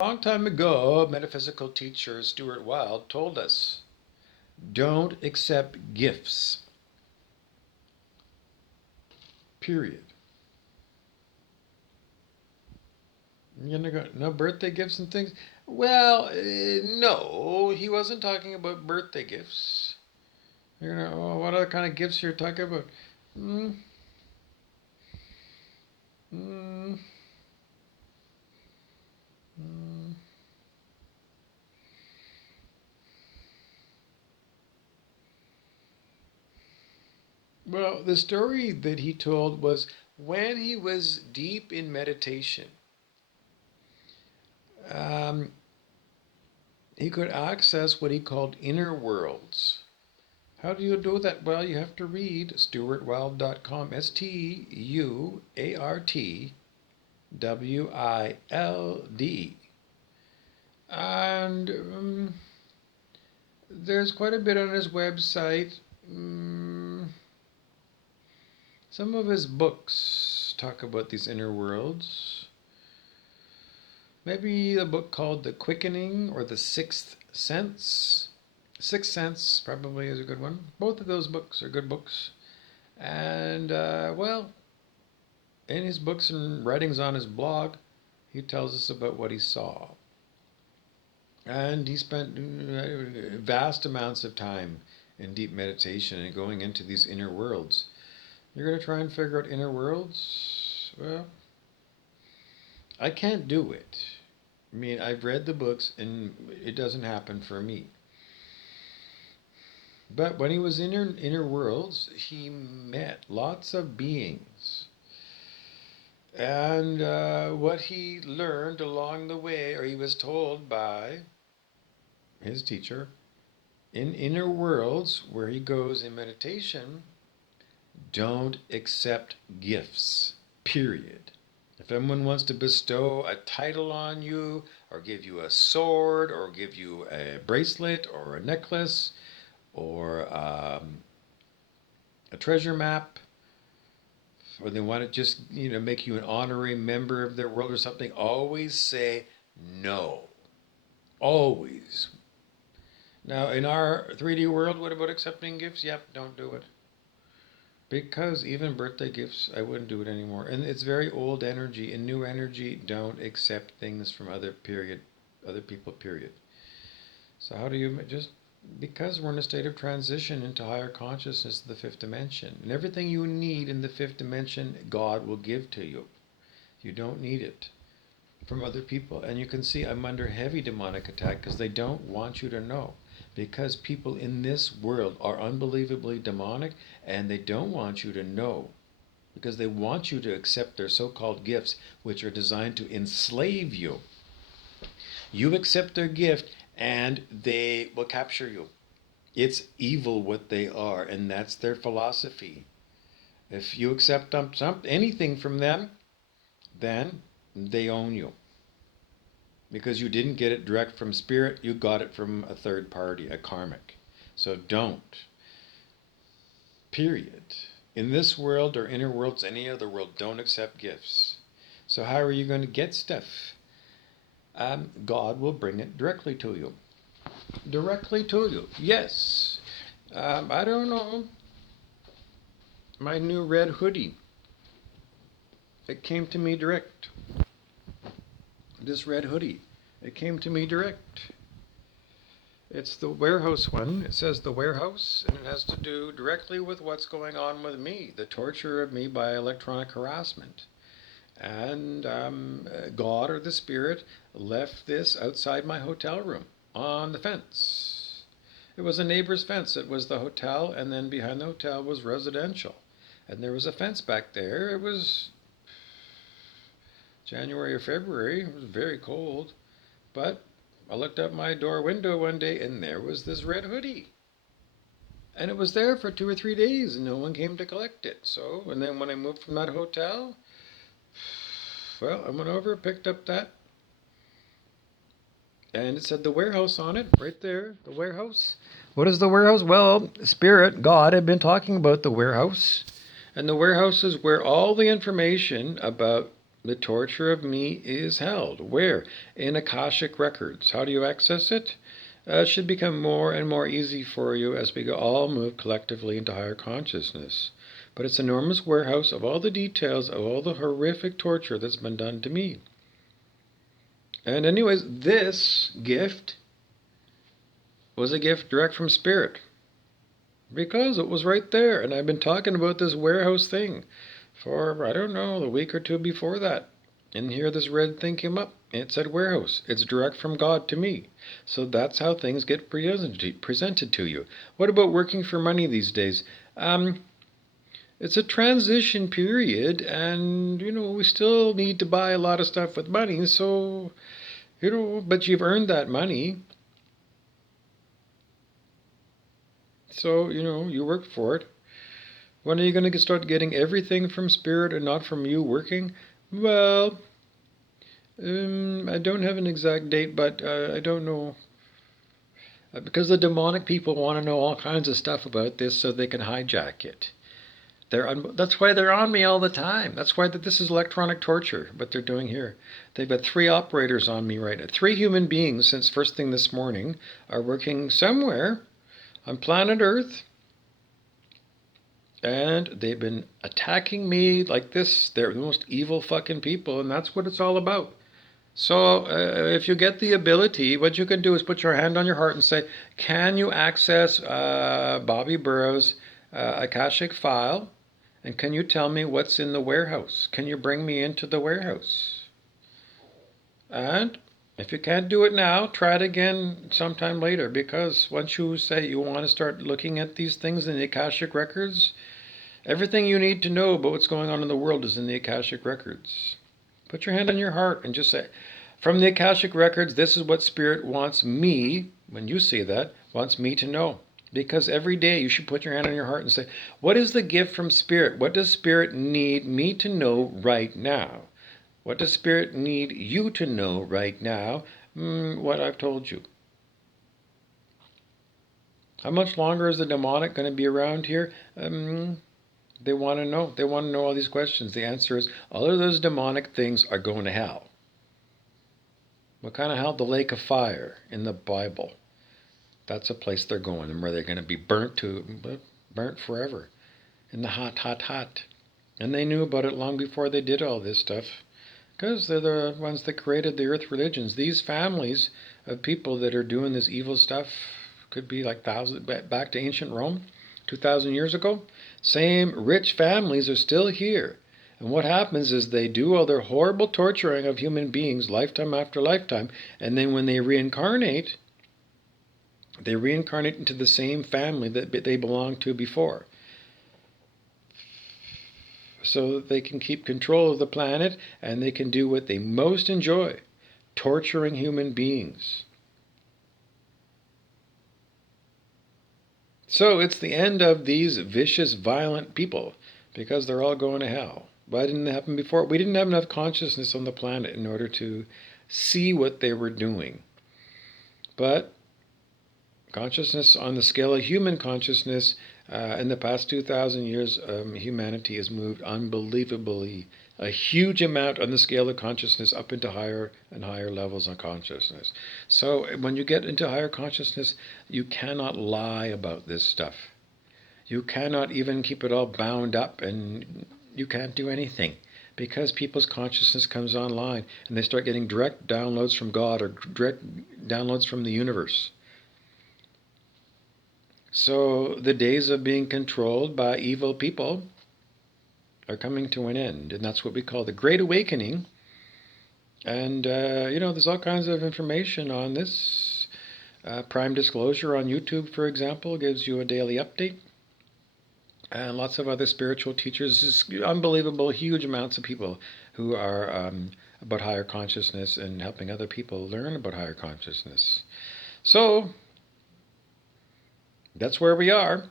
Long time ago, metaphysical teacher Stuart Wilde told us, don't accept gifts. Period. You know, no birthday gifts and things. Well, no, he wasn't talking about birthday gifts. You know, oh, what other kind of gifts you're talking about? Mm, mm, mm. Well, the story that he told was when he was deep in meditation. Um, he could access what he called inner worlds. How do you do that? Well, you have to read stuartwilde.com, Stuartwilde. And there's quite a bit on his website. Mm, some of his books talk about these inner worlds. Maybe a book called The Quickening or The Sixth Sense. Sixth Sense probably is a good one. Both of those books are good books. And, well, in his books and writings on his blog, he tells us about what he saw. And he spent vast amounts of time in deep meditation and going into these inner worlds. You're going to try and figure out inner worlds? Well, I can't do it. I mean, I've read the books and it doesn't happen for me. But when he was in inner worlds, he met lots of beings. And what he learned along the way, or he was told by his teacher, in inner worlds where he goes in meditation, don't accept gifts, period. If anyone wants to bestow a title on you, or give you a sword, or give you a bracelet, or a necklace, or a treasure map, or they want to just make you an honorary member of their world or something, always say no. Always. Now, in our 3D world, what about accepting gifts? Yep, don't do it. Because even birthday gifts, I wouldn't do it anymore. And it's very old energy. In new energy, don't accept things from other people, period. So how do you just because we're in a state of transition into higher consciousness, the fifth dimension. And everything you need in the fifth dimension, God will give to you. You don't need it from other people. And you can see I'm under heavy demonic attack because they don't want you to know. Because people in this world are unbelievably demonic and they don't want you to know. Because they want you to accept their so-called gifts, which are designed to enslave you. You accept their gift and they will capture you. It's evil what they are, and that's their philosophy. If you accept anything from them, then they own you. Because you didn't get it direct from spirit, you got it from a third party, a karmic. So don't. Period. In this world or inner worlds, any other world, don't accept gifts. So how are you going to get stuff? God will bring it directly to you. Directly to you. Yes. I don't know. My new red hoodie. It came to me direct. This red hoodie. It came to me direct. It's the warehouse one. It says the warehouse, and it has to do directly with what's going on with me, the torture of me by electronic harassment. And God or the Spirit left this outside my hotel room on the fence. It was a neighbor's fence. It was the hotel, and then behind the hotel was residential. And there was a fence back there. It was January or February. It was very cold. But I looked out my door window one day, and there was this red hoodie. And it was there for 2 or 3 days, and no one came to collect it. So, and then when I moved from that hotel, well, I went over, picked up that, and it said the warehouse on it, right there, the warehouse. What is the warehouse? Well, Spirit, God, had been talking about the warehouse. And the warehouse is where all the information about The torture of me is held. Where? In Akashic Records. How do you access it? It should become more and more easy for you as we all move collectively into higher consciousness. But it's an enormous warehouse of all the details of all the horrific torture that's been done to me. And anyways, this gift was a gift direct from Spirit. Because it was right there. And I've been talking about this warehouse thing for, I don't know, a week or two before that. And here this red thing came up. It said warehouse. It's direct from God to me. So that's how things get presented to you. What about working for money these days? It's a transition period, and, we still need to buy a lot of stuff with money. So, but you've earned that money. So, you worked for it. When are you going to start getting everything from Spirit and not from you working? Well, I don't have an exact date, but I don't know. Because the demonic people want to know all kinds of stuff about this so they can hijack it. That's why they're on me all the time. That's why this is electronic torture, what they're doing here. They've got 3 operators on me right now. 3 human beings since first thing this morning are working somewhere on planet Earth. And they've been attacking me like this. They're the most evil fucking people, and that's what it's all about. So if you get the ability, what you can do is put your hand on your heart and say, can you access Bobby Burrows' Akashic file? And can you tell me what's in the warehouse? Can you bring me into the warehouse? And if you can't do it now, try it again sometime later. Because once you say you want to start looking at these things in the Akashic Records, everything you need to know about what's going on in the world is in the Akashic Records. Put your hand on your heart and just say, from the Akashic Records, this is what Spirit wants me, when you say that, wants me to know. Because every day you should put your hand on your heart and say, what is the gift from Spirit? What does Spirit need me to know right now? What does Spirit need you to know right now? What I've told you. How much longer is the demonic going to be around here? They want to know. They want to know all these questions. The answer is, all of those demonic things are going to hell. What kind of hell? The lake of fire in the Bible. That's a place they're going, and where they're going to be burnt forever. In the hot, hot, hot. And they knew about it long before they did all this stuff. Because they're the ones that created the earth religions. These families of people that are doing this evil stuff could be like back to ancient Rome, 2,000 years ago. Same rich families are still here. And what happens is they do all their horrible torturing of human beings lifetime after lifetime. And then when they reincarnate into the same family that they belonged to before. So that they can keep control of the planet and they can do what they most enjoy, torturing human beings. So it's the end of these vicious, violent people because they're all going to hell. Why didn't it happen before? We didn't have enough consciousness on the planet in order to see what they were doing. But consciousness on the scale of human consciousness, in the past 2,000 years, humanity has moved unbelievably, a huge amount on the scale of consciousness up into higher and higher levels of consciousness. So when you get into higher consciousness, you cannot lie about this stuff. You cannot even keep it all bound up, and you can't do anything. Because people's consciousness comes online and they start getting direct downloads from God or direct downloads from the universe. So the days of being controlled by evil people are coming to an end. And that's what we call the Great Awakening. And, there's all kinds of information on this. Prime Disclosure on YouTube, for example, gives you a daily update. And lots of other spiritual teachers. Just unbelievable, huge amounts of people who are about higher consciousness and helping other people learn about higher consciousness. So that's where we are.